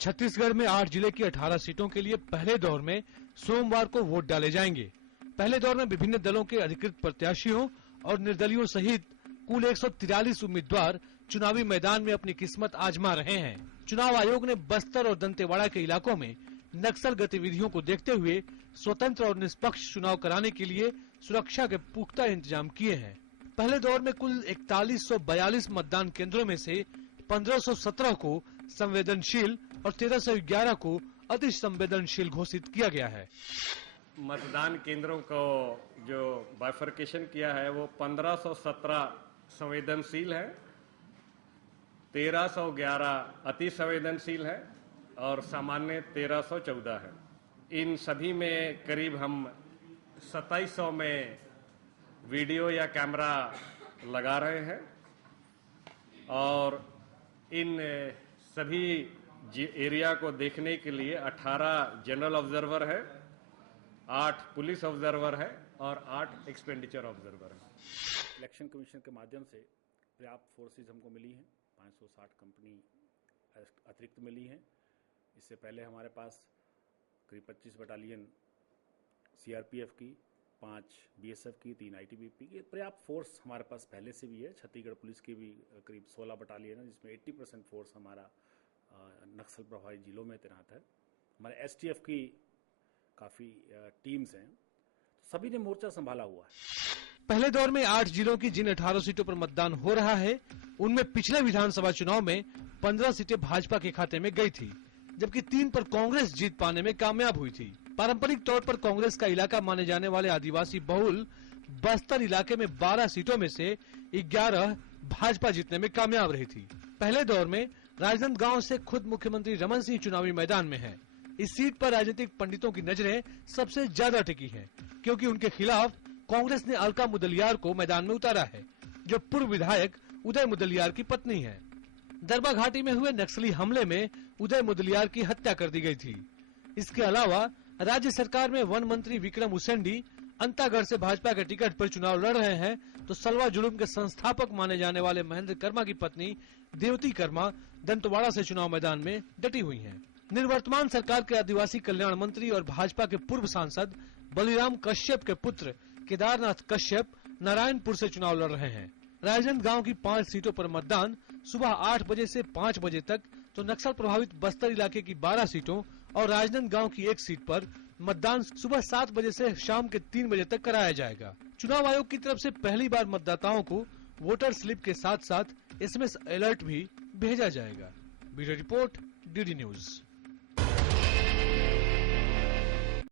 छत्तीसगढ़ में 8 जिले की 18 सीटों के लिए पहले दौर में सोमवार को वोट डाले जाएंगे। पहले दौर में विभिन्न दलों के अधिकृत प्रत्याशियों और निर्दलियों सहित कुल 143 उम्मीदवार चुनावी मैदान में अपनी किस्मत आजमा रहे हैं। चुनाव आयोग ने बस्तर और दंतेवाड़ा के इलाकों में नक्सल गतिविधियों को देखते हुए स्वतंत्र और निष्पक्ष चुनाव कराने के लिए सुरक्षा के पुख्ता इंतजाम किए हैं। पहले दौर में कुल 4142 मतदान केंद्रों में से 1517 को संवेदनशील और 1311 को अति संवेदनशील घोषित किया गया है। मतदान केंद्रों को जो बाइफर्केशन किया है वो 1517 संवेदनशील है, 1311 अति संवेदनशील है और सामान्य 1314 है। इन सभी में करीब हम 2700 में वीडियो या कैमरा लगा रहे हैं और इन सभी एरिया को देखने के लिए 18 जनरल ऑब्जर्वर है, 8 पुलिस ऑब्जर्वर है और 8 एक्सपेंडिचर ऑब्जर्वर है। इलेक्शन कमीशन के माध्यम से पर्याप्त फोर्सेज हमको मिली हैं, 560 कंपनी अतिरिक्त मिली हैं। इससे पहले हमारे पास करीब 25 बटालियन सीआरपीएफ की, 5 बीएसएफ की, 3 आईटीबीपी की पर्याप्त फोर्स हमारे पास पहले से भी है। छत्तीसगढ़ पुलिस की भी करीब 16 बटालियन है, जिसमें 80% फोर्स हमारा नक्सल प्रभावित जिलों में तैनात है। हमारे एसटीएफ की काफ़ी टीम्स हैं, सभी ने मोर्चा संभाला हुआ है। पहले दौर में 8 जिलों की जिन 18 सीटों पर मतदान हो रहा है, उनमें पिछले विधानसभा चुनाव में 15 सीटें भाजपा के खाते में गई थी, जबकि 3 पर कांग्रेस जीत पाने में कामयाब हुई थी। पारंपरिक तौर पर कांग्रेस का इलाका माने जाने वाले आदिवासी बहुल बस्तर इलाके में 12 सीटों में से 11 भाजपा जीतने में कामयाब रही थी। पहले दौर में राजनांदगांव से खुद मुख्यमंत्री रमन सिंह चुनावी मैदान में हैं। इस सीट पर राजनीतिक पंडितों की नजरें सबसे ज्यादा टिकी हैं, क्योंकि उनके खिलाफ कांग्रेस ने अलका मुदलियार को मैदान में उतारा है, जो पूर्व विधायक उदय मुदलियार की पत्नी है। दरबा घाटी में हुए नक्सली हमले में उदय मुदलियार की हत्या कर दी गई थी। इसके अलावा राज्य सरकार में वन मंत्री विक्रम उसेंडी अंतागढ़ से भाजपा के टिकट पर चुनाव लड़ रहे हैं, तो सलवा जुलूम के संस्थापक माने जाने वाले महेंद्र कर्मा की पत्नी देवती कर्मा दंतेवाड़ा से चुनाव मैदान में डटी हुई हैं। निवर्तमान सरकार के आदिवासी कल्याण मंत्री और भाजपा के पूर्व सांसद बलिराम कश्यप के पुत्र केदारनाथ कश्यप नारायणपुर से चुनाव लड़ रहे हैं। राजनांदगांव की 5 सीटों पर मतदान सुबह 8 बजे से 5 बजे तक, तो नक्सल प्रभावित बस्तर इलाके की 12 सीटों और राजनांदगांव की 1 सीट पर मतदान सुबह 7 बजे से शाम के 3 बजे तक कराया जाएगा। चुनाव आयोग की तरफ से पहली बार मतदाताओं को वोटर स्लिप के साथ साथ एसएमएस अलर्ट भी भेजा जाएगा। Bureau report, DD news.